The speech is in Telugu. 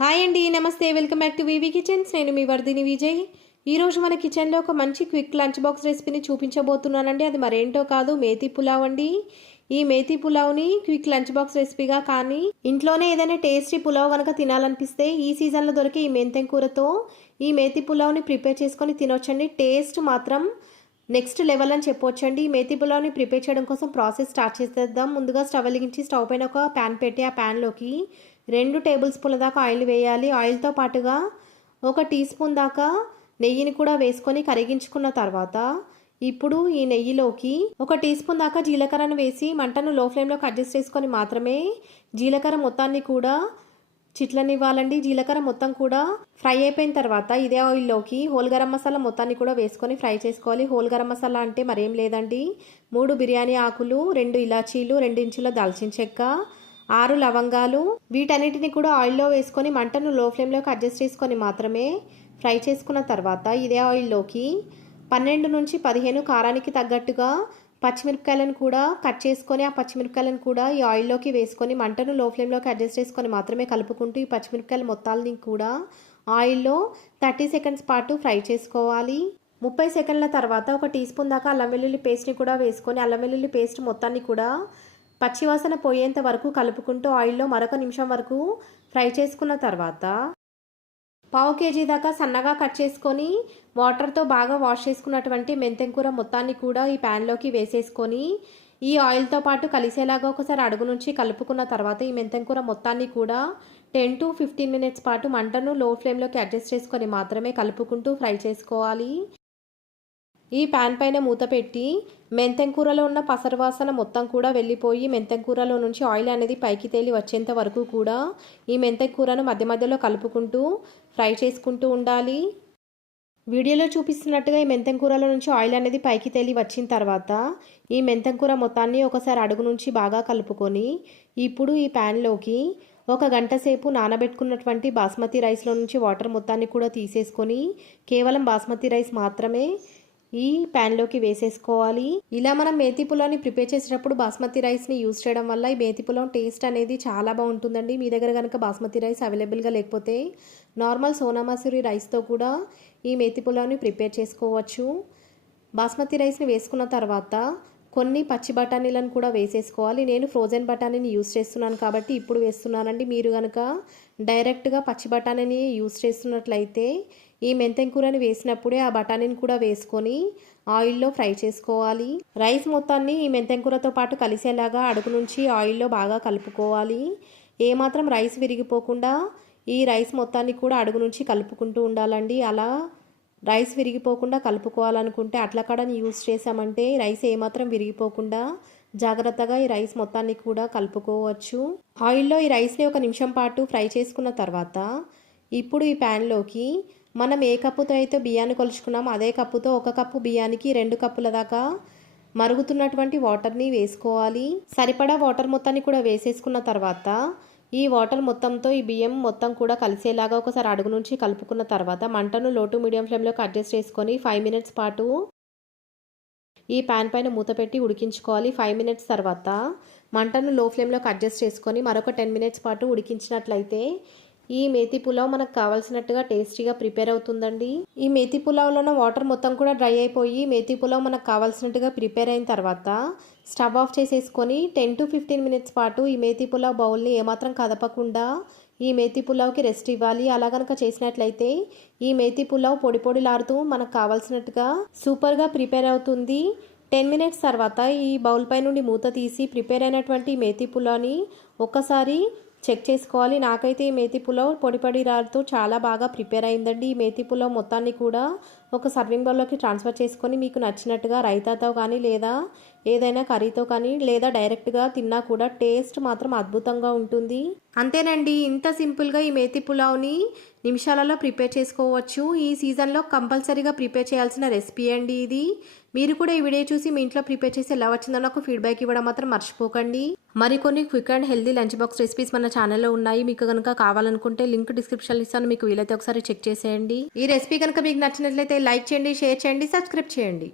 హాయ్ అండి, నమస్తే. Welcome back to VV kitchens. నేను మీ వర్ధిని విజయ్. ఈరోజు మన కిచెన్లో ఒక మంచి క్విక్ లంచ్ బాక్స్ రెసిపీని చూపించబోతున్నానండి. అది మరేంటో కాదు, మేతి పులావ్ అండి. ఈ మేతి పులావ్ని క్విక్ లంచ్ బాక్స్ రెసిపీగా కానీ ఇంట్లోనే ఏదైనా టేస్టీ పులావ్ కనుక తినాలనిపిస్తే ఈ సీజన్లో దొరికే ఈ మెంతెం కూరతో ఈ మేతి పులావ్ని ప్రిపేర్ చేసుకొని తినొచ్చండి. టేస్ట్ మాత్రం నెక్స్ట్ లెవెల్ అని చెప్పొచ్చండి. ఈ మేతి పులావ్ని ప్రిపేర్ చేయడం కోసం ప్రాసెస్ స్టార్ట్ చేసేద్దాం. ముందుగా స్టవ్ వెలిగించి స్టవ్ పైన ఒక ప్యాన్ పెట్టి ఆ ప్యాన్లోకి 2 టేబుల్ స్పూన్ల దాకా ఆయిల్ వేయాలి. ఆయిల్తో పాటుగా 1 టీ స్పూన్ దాకా నెయ్యిని కూడా వేసుకొని కరిగించుకున్న తర్వాత ఇప్పుడు ఈ నెయ్యిలోకి 1 టీ స్పూన్ దాకా జీలకర్రను వేసి మంటను లో ఫ్లేమ్లోకి అడ్జస్ట్ చేసుకొని మాత్రమే జీలకర్ర మొత్తాన్ని కూడా చిట్లనివ్వాలండి. జీలకర్ర మొత్తం కూడా ఫ్రై అయిపోయిన తర్వాత ఇదే ఆయిల్లోకి హోల్ గరం మసాలా మొత్తాన్ని కూడా వేసుకొని ఫ్రై చేసుకోవాలి. హోల్ గరం మసాలా అంటే మరేం లేదండి, 3 బిర్యానీ ఆకులు, 2 ఇలాచీలు, 2 ఇంచుల దాల్చిన చెక్క, 6 లవంగాలు, వీటన్నిటిని కూడా ఆయిల్లో వేసుకొని మంటను లో ఫ్లేమ్లోకి అడ్జస్ట్ చేసుకొని మాత్రమే ఫ్రై చేసుకున్న తర్వాత ఇదే ఆయిల్లోకి 12 నుంచి 15 కారానికి తగ్గట్టుగా పచ్చిమిరపకాయలను కూడా కట్ చేసుకొని ఆ పచ్చిమిరపకాయలను కూడా ఈ ఆయిల్లోకి వేసుకొని మంటను లో ఫ్లేమ్లోకి అడ్జస్ట్ చేసుకొని మాత్రమే కలుపుకుంటూ ఈ పచ్చిమిరపకాయల మొత్తాలని కూడా ఆయిల్లో 30 సెకండ్స్ పాటు ఫ్రై చేసుకోవాలి. 30 సెకండ్ల తర్వాత 1 టీ స్పూన్ దాకా అల్లం వెల్లుల్లి పేస్ట్ని కూడా వేసుకొని అల్లం వెల్లుల్లి పేస్ట్ మొత్తాన్ని కూడా పచ్చివాసన పోయేంత వరకు కలుపుకుంటూ ఆయిల్లో మరొక నిమిషం వరకు ఫ్రై చేసుకున్న తర్వాత 1/2 కేజీ దాకా సన్నగా కట్ చేసుకొని వాటర్తో బాగా వాష్ చేసుకున్నటువంటి మెంతెం కూర మొత్తాన్ని కూడా ఈ ప్యాన్లోకి వేసేసుకొని ఈ ఆయిల్తో పాటు కలిసేలాగా ఒకసారి అడుగు నుంచి కలుపుకున్న తర్వాత ఈ మెంతెం కూర మొత్తాన్ని కూడా 10 to 15 మినిట్స్ పాటు మంటను లో ఫ్లేమ్లోకి అడ్జస్ట్ చేసుకొని మాత్రమే కలుపుకుంటూ ఫ్రై చేసుకోవాలి. ఈ ప్యాన్ పైన మూత పెట్టి మెంతెం కూరలో ఉన్న పసరు వాసన మొత్తం కూడా వెళ్ళిపోయి మెంతెం కూరలో నుంచి ఆయిల్ అనేది పైకి తేలి వచ్చేంత వరకు కూడా ఈ మెంతెం కూరను మధ్య మధ్యలో కలుపుకుంటూ ఫ్రై చేసుకుంటూ ఉండాలి. వీడియోలో చూపిస్తున్నట్టుగా ఈ మెంతెం కూరలో నుంచి ఆయిల్ అనేది పైకి తేలి వచ్చిన తర్వాత ఈ మెంతెం కూర మొత్తాన్ని ఒకసారి అడుగు నుంచి బాగా కలుపుకొని ఇప్పుడు ఈ ప్యాన్లోకి 1 గంట సేపు నానబెట్టుకున్నటువంటి బాస్మతి రైస్లో నుంచి వాటర్ మొత్తాన్ని కూడా తీసేసుకొని కేవలం బాస్మతి రైస్ మాత్రమే ఈ ప్యాన్లోకి వేసేసుకోవాలి. ఇలా మనం మేతి పులావ్ని ప్రిపేర్ చేసేటప్పుడు బాస్మతి రైస్ని యూజ్ చేయడం వల్ల ఈ మేతి పులావ్ టేస్ట్ అనేది చాలా బాగుంటుందండి. మీ దగ్గర కనుక బాస్మతి రైస్ అవైలబుల్గా లేకపోతే నార్మల్ సోనా మసూరి రైస్తో కూడా ఈ మేతి పులావ్ని ప్రిపేర్ చేసుకోవచ్చు. బాస్మతి రైస్ని వేసుకున్న తర్వాత కొన్ని పచ్చి బఠానీలను కూడా వేసేసుకోవాలి. నేను ఫ్రోజన్ బఠానీని యూజ్ చేస్తున్నాను కాబట్టి ఇప్పుడు వేస్తున్నానండి. మీరు కనుక డైరెక్ట్గా పచ్చి బఠానీని యూజ్ చేస్తున్నట్లయితే ఈ మెంతెం కూరని వేసినప్పుడే ఆ బఠానీని కూడా వేసుకొని ఆయిల్లో ఫ్రై చేసుకోవాలి. రైస్ మొత్తాన్ని ఈ మెంతెం కూరతో పాటు కలిసేలాగా అడుగు నుంచి ఆయిల్లో బాగా కలుపుకోవాలి. ఏమాత్రం రైస్ విరిగిపోకుండా ఈ రైస్ మొత్తాన్ని కూడా అడుగు నుంచి కలుపుకుంటూ ఉండాలండి. అలా రైస్ విరిగిపోకుండా కలుపుకోవాలనుకుంటే అట్లకాడని యూజ్ చేసామంటే రైస్ ఏమాత్రం విరిగిపోకుండా జాగ్రత్తగా ఈ రైస్ మొత్తాన్ని కూడా కలుపుకోవచ్చు. ఆయిల్లో ఈ రైస్ని 1 నిమిషం పాటు ఫ్రై చేసుకున్న తర్వాత ఇప్పుడు ఈ ప్యాన్లోకి మనం ఏ కప్పుతో అయితే బియ్యాన్ని కొలుచుకున్నామో అదే కప్పుతో 1 కప్పు బియ్యానికి 2 కప్పుల దాకా మరుగుతున్నటువంటి వాటర్ని వేసుకోవాలి. సరిపడా వాటర్ మొత్తాన్ని కూడా వేసేసుకున్న తర్వాత ఈ వాటర్ మొత్తంతో ఈ బియ్యం మొత్తం కూడా కలిసేలాగా ఒకసారి అడుగు నుంచి కలుపుకున్న తర్వాత మంటను లో టు మీడియం ఫ్లేమ్లోకి అడ్జస్ట్ చేసుకొని 5 మినిట్స్ పాటు ఈ ప్యాన్ పైన మూత పెట్టి ఉడికించుకోవాలి. 5 మినిట్స్ తర్వాత మంటను లో ఫ్లేమ్లోకి అడ్జస్ట్ చేసుకొని మరొక 10 మినిట్స్ పాటు ఉడికించినట్లయితే ఈ మేతి పులావ్ మనకు కావాల్సినట్టుగా టేస్టీగా ప్రిపేర్ అవుతుందండి. ఈ మేతి పులావ్లో ఉన్న వాటర్ మొత్తం కూడా డ్రై అయిపోయి మేతి పులావ్ మనకు కావాల్సినట్టుగా ప్రిపేర్ అయిన తర్వాత స్టవ్ ఆఫ్ చేసేసుకొని 10 to 15 మినిట్స్ పాటు ఈ మేతి పులావ్ బౌల్ని ఏమాత్రం కదపకుండా ఈ మేతి పులావ్కి రెస్ట్ ఇవ్వాలి. అలా కనుక చేసినట్లయితే ఈ మేతి పులావ్ పొడి పొడిలాడుతూ మనకు కావాల్సినట్టుగా సూపర్గా ప్రిపేర్ అవుతుంది. 10 మినిట్స్ తర్వాత ఈ బౌల్ పై నుండి మూత తీసి ప్రిపేర్ అయినటువంటి మేతి పులావ్ని ఒక్కసారి చెక్ చేసుకోవాలి. నాకైతే ఈ మేతి పులావ్ పొడి పొడి రాడుతూ చాలా బాగా ప్రిపేర్ అయిందండి. ఈ మేతి పులావ్ మొత్తాన్ని కూడా ఒక సర్వింగ్ బౌల్లోకి ట్రాన్స్ఫర్ చేసుకొని మీకు నచ్చినట్టుగా రైతాతో కానీ లేదా ఏదైనా కర్రీతో కానీ లేదా డైరెక్ట్గా తిన్నా కూడా టేస్ట్ మాత్రం అద్భుతంగా ఉంటుంది. అంతేనండి, ఇంత సింపుల్గా ఈ మేతి పులావ్ని నిమిషాలలో ప్రిపేర్ చేసుకోవచ్చు. ఈ సీజన్లో కంపల్సరీగా ప్రిపేర్ చేయాల్సిన రెసిపీ అండి ఇది. మీరు కూడా ఈ వీడియో చూసి మీ ఇంట్లో ప్రిపేర్ చేసి ఎలా వచ్చిందో నాకు ఫీడ్బ్యాక్ ఇవ్వడం మాత్రం మర్చిపోకండి. మరికొన్ని quick and healthy lunch box recipes మన ఛానల్లో ఉన్నాయి. మీకు కనుక కావాలనుకుంటే లింక్ డిస్క్రిప్షన్లో ఇస్తాను, మీకు వీలైతే ఒకసారి చెక్ చేసేయండి. ఈ రెసిపీ కనుక మీకు నచ్చినట్లయితే లైక్ చేయండి, షేర్ చేయండి, సబ్స్క్రైబ్ చేయండి.